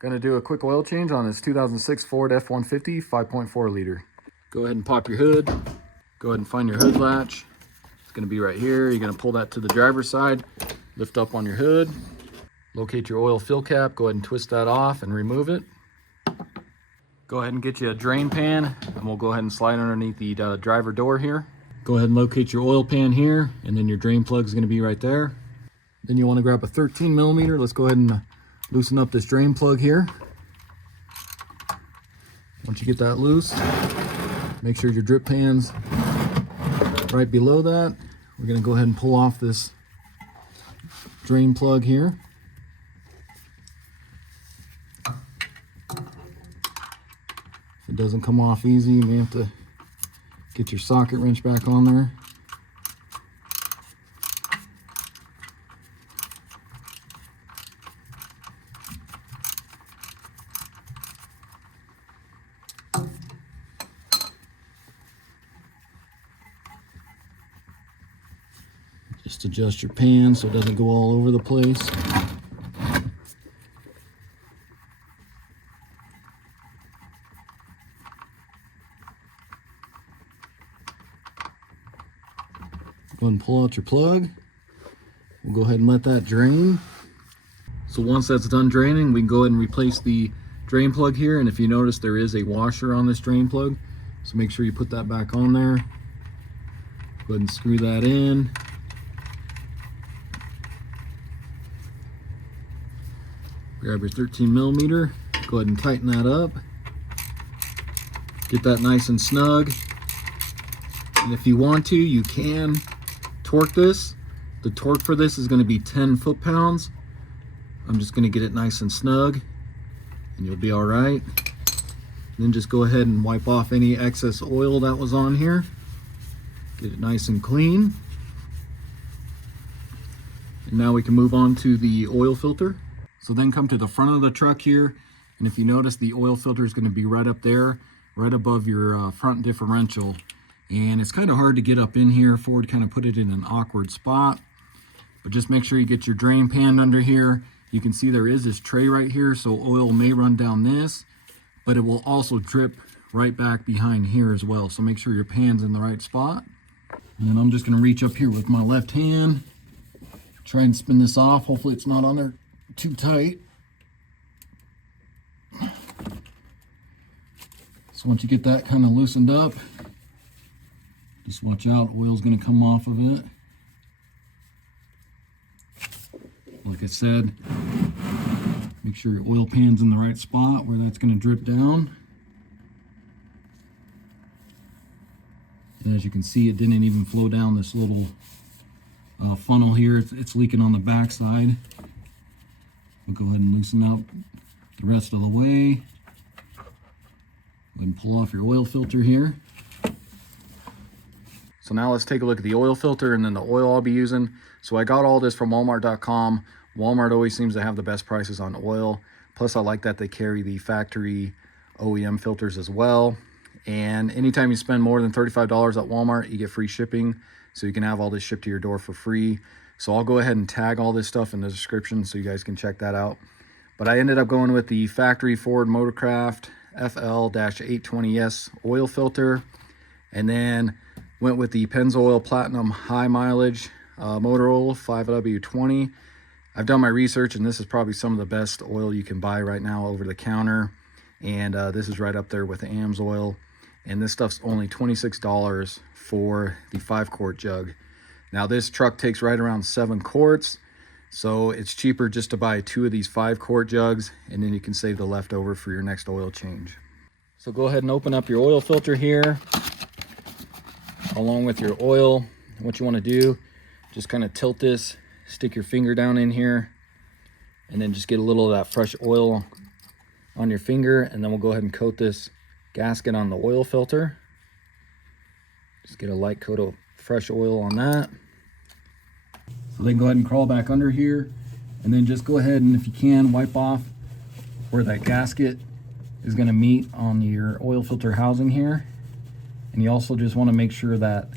Gonna do a quick oil change on this 2006 Ford F-150 5.4 liter. Go ahead and pop your hood. Go ahead and find your hood latch. It's gonna be right here. You're gonna pull that to the driver's side, lift up on your hood, locate your oil fill cap, go ahead and twist that off and remove it. Go ahead and get you a drain pan, and we'll go ahead and slide underneath the driver door here. Go ahead and locate your oil pan here, and then your drain plug is gonna be right there. Then you wanna grab a 13 millimeter. Let's go ahead and loosen up this drain plug here. Once you get that loose, make sure your drip pan's right below that. We're going to go ahead and pull off this drain plug here. If it doesn't come off easy, you may have to get your socket wrench back on there. Just adjust your pan so it doesn't go all over the place. Go ahead and pull out your plug. We'll go ahead and let that drain. So once that's done draining, we can go ahead and replace the drain plug here. And if you notice, there is a washer on this drain plug. So make sure you put that back on there. Go ahead and screw that in. Grab your 13 millimeter, go ahead and tighten that up. Get that nice and snug. And if you want to, you can torque this. The torque for this is going to be 10 foot-pounds. I'm just going to get it nice and snug, and you'll be all right. Then just go ahead and wipe off any excess oil that was on here. Get it nice and clean. And now we can move on to the oil filter. So then come to the front of the truck here, and if you notice, the oil filter is going to be right up there, right above your front differential. And it's kind of hard to get up in here. Ford kind of put it in an awkward spot, but just make sure you get your drain pan under here. You can see there is this tray right here, so oil may run down this, but it will also drip right back behind here as well. So make sure your pan's in the right spot. And then I'm just going to reach up here with my left hand, try and spin this off. Hopefully it's not on there too tight. So once you get that kind of loosened up, just watch out, oil's going to come off of it. Like I said, make sure your oil pan's in the right spot where that's going to drip down. And as you can see, it didn't even flow down this little funnel here. It's leaking on the back side. We'll go ahead and loosen out the rest of the way. Go ahead and pull off your oil filter here. So now let's take a look at the oil filter and then the oil I'll be using. So I got all this from Walmart.com. Walmart always seems to have the best prices on oil. Plus I like that they carry the factory OEM filters as well. And anytime you spend more than $35 at Walmart, you get free shipping. So you can have all this shipped to your door for free. So I'll go ahead and tag all this stuff in the description so you guys can check that out. But I ended up going with the factory Ford Motorcraft FL-820S oil filter, and then went with the Pennzoil Platinum High Mileage motor oil 5W20. I've done my research, and this is probably some of the best oil you can buy right now over the counter. And this is right up there with the AMSOIL. And this stuff's only $26 for the 5-quart jug. Now this truck takes right around 7 quarts, so it's cheaper just to buy 2 of these 5-quart jugs, and then you can save the leftover for your next oil change. So go ahead and open up your oil filter here, along with your oil. What you want to do, just kind of tilt this, stick your finger down in here, and then just get a little of that fresh oil on your finger, and then we'll go ahead and coat this gasket on the oil filter. Just get a light coat of fresh oil on that. So then go ahead and crawl back under here, and then just go ahead and, if you can, wipe off where that gasket is going to meet on your oil filter housing here. And you also just want to make sure that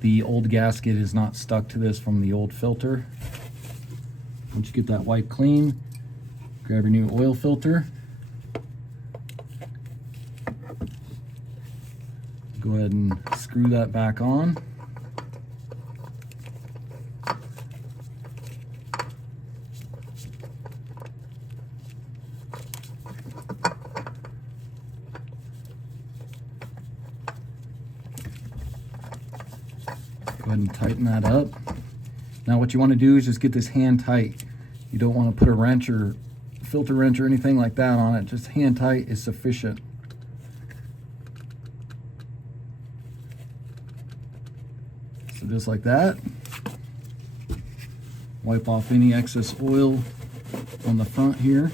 the old gasket is not stuck to this from the old filter. Once you get that wiped clean, grab your new oil filter, Go ahead and screw that back on. Go ahead and tighten that up. Now what you want to do is just get this hand tight. You don't want to put a wrench or filter wrench or anything like that on it. Just hand tight is sufficient. So just like that. Wipe off any excess oil on the front here.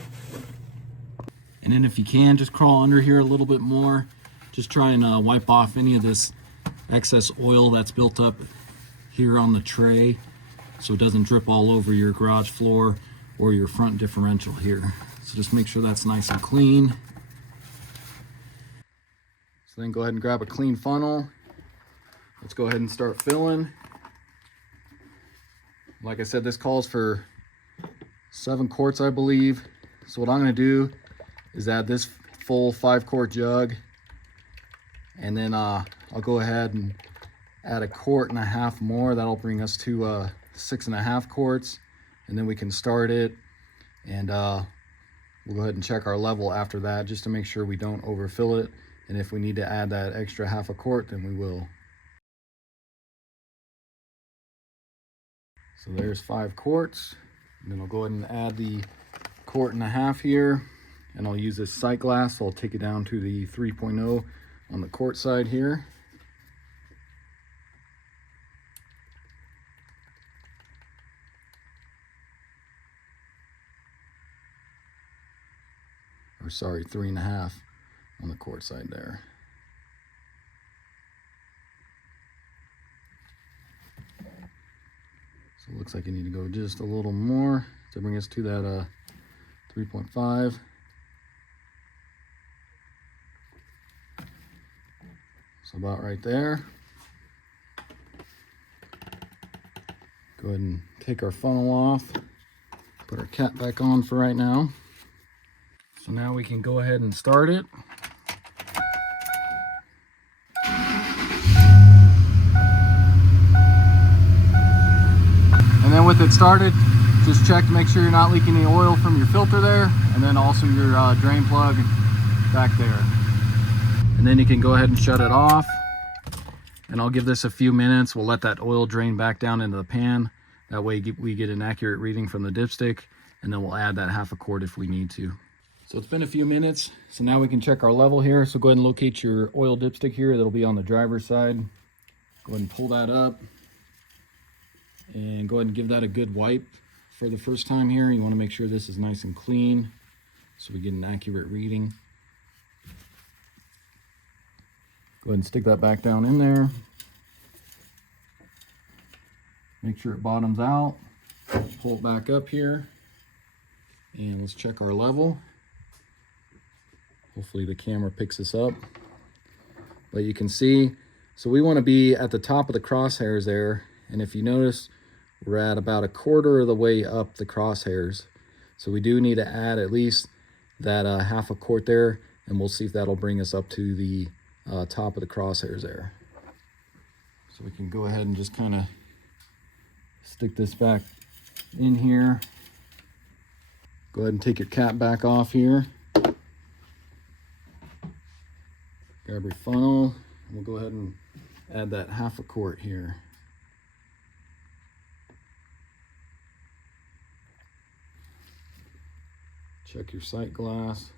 And then if you can, just crawl under here a little bit more. Just try and wipe off any of this excess oil that's built up here on the tray, so it doesn't drip all over your garage floor or your front differential here. So just make sure that's nice and clean. So then go ahead and grab a clean funnel. Let's go ahead and start filling. Like I said, this calls for 7 quarts, I believe. So what I'm going to do is add this full 5-quart jug, and then I'll go ahead and add 1.5 quarts more. That'll bring us to 6.5 quarts, and then we can start it, and we'll go ahead and check our level after that just to make sure we don't overfill it, and if we need to add that extra 1/2 quart, then we will. So there's 5 quarts, and then I'll go ahead and add the 1.5 quart here, and I'll use this sight glass, so I'll take it down to the 3.0 on the quart side here. Or sorry, 3.5 on the quart side there. So it looks like you need to go just a little more to bring us to that 3.5. So about right there. Go ahead and take our funnel off, put our cap back on for right now. So now we can go ahead and start it. And then with it started, just check to make sure you're not leaking any oil from your filter there, and then also your drain plug back there. And then you can go ahead and shut it off. And I'll give this a few minutes. We'll let that oil drain back down into the pan. That way we get an accurate reading from the dipstick, and then we'll add that 1/2 quart if we need to. So it's been a few minutes, so now we can check our level here. So go ahead and locate your oil dipstick here. That'll be on the driver's side. Go ahead and pull that up, and go ahead and give that a good wipe for the first time here. You want to make sure this is nice and clean so we get an accurate reading. Go ahead and stick that back down in there. Make sure it bottoms out. Pull it back up here, and let's check our level. Hopefully the camera picks this up, but you can see, so we want to be at the top of the crosshairs there, and if you notice, we're at about 1/4 of the way up the crosshairs. So we do need to add at least that 1/2 quart there, and we'll see if that'll bring us up to the top of the crosshairs there. So we can go ahead and just kind of stick this back in here. Go ahead and take your cap back off here. Grab your funnel, and we'll go ahead and add that 1/2 quart here. Check your sight glass.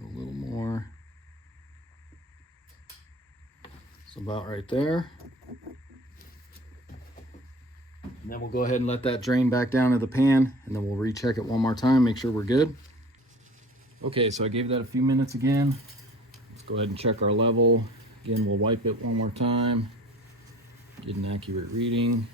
Go a little more. So about right there. And then we'll go ahead and let that drain back down to the pan, and then we'll recheck it one more time, make sure we're good. Okay, so I gave that a few minutes again. Let's go ahead and check our level. Again, we'll wipe it one more time, get an accurate reading.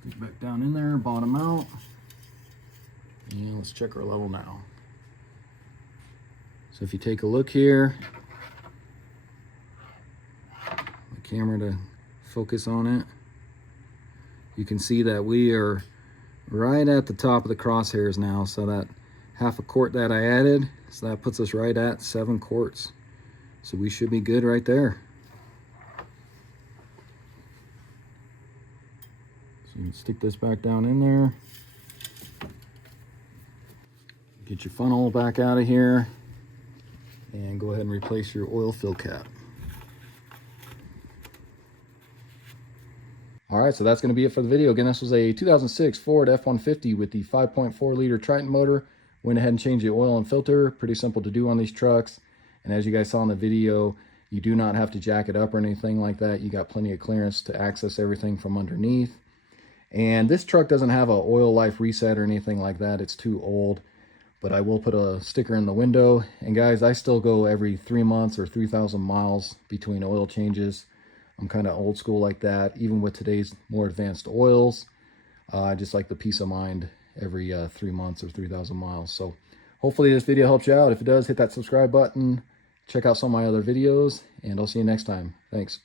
Stick back down in there, bottom out. And let's check our level now. So if you take a look here, the camera to focus on it, you can see that we are right at the top of the crosshairs now. So that half a quart that I added, so that puts us right at 7 quarts. So we should be good right there. So you can stick this back down in there. Get your funnel back out of here. And go ahead and replace your oil fill cap. All right, so that's going to be it for the video. Again, this was a 2006 Ford F-150 with the 5.4 liter Triton motor. Went ahead and changed the oil and filter. Pretty simple to do on these trucks. And as you guys saw in the video, you do not have to jack it up or anything like that. You got plenty of clearance to access everything from underneath. And this truck doesn't have an oil life reset or anything like that. It's too old. But I will put a sticker in the window. And guys, I still go every 3 months or 3,000 miles between oil changes. I'm kind of old school like that, even with today's more advanced oils. I just like the peace of mind every 3 months or 3,000 miles. So hopefully this video helps you out. If it does, hit that subscribe button. Check out some of my other videos, and I'll see you next time. Thanks.